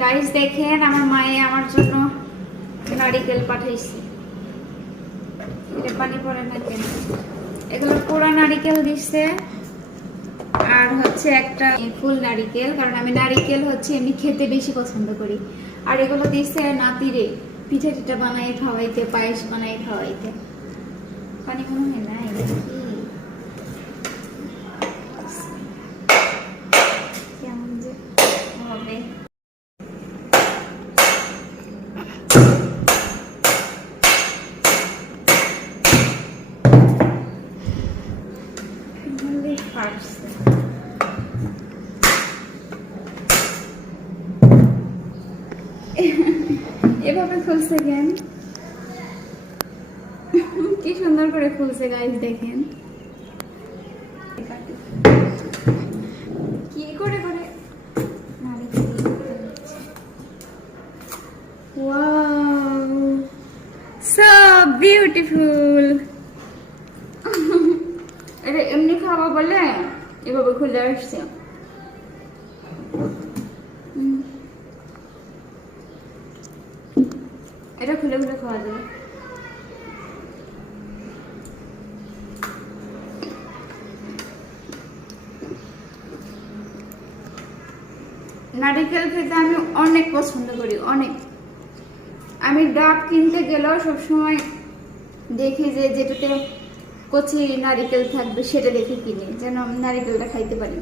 Guys দেখেন আমার মায়ে আমার জন্য নারিকেল পাঠাইছে। এটা পানি পড়ে না কেন? এগুলো পোড়া নারিকেল দিচ্ছে আর হচ্ছে একটা ফুল নারিকেল, কারণ আমি নারিকেল হচ্ছে এমনি খেতে বেশি পছন্দ করি। আর এগুলো দিচ্ছে নাতিরে পিঠা টিঠা বানাই খাওয়াইতে, পায়েস বানাই খাওয়াইতে। পানি মনে হয় না কেমন যে হবে। এভাবে খুলছে কেন? কি সুন্দর করে খুলছে গাইস দেখেন। কি করে করে ওয়াও, সো বিউটিফুল। এটা এমনি খাওয়া বলে এভাবে খুলে আসছে। এটা খুলে খুলে খাওয়া যাবে। নারিকেল খেতে আমি অনেক পছন্দ করি, অনেক। আমি ডাব কিনতে গেলেও সবসময় দেখি যেটাতে কচি নারিকেল থাকবে সেটা দেখে কিনি, যেন নারিকেলটা খাইতে পারি।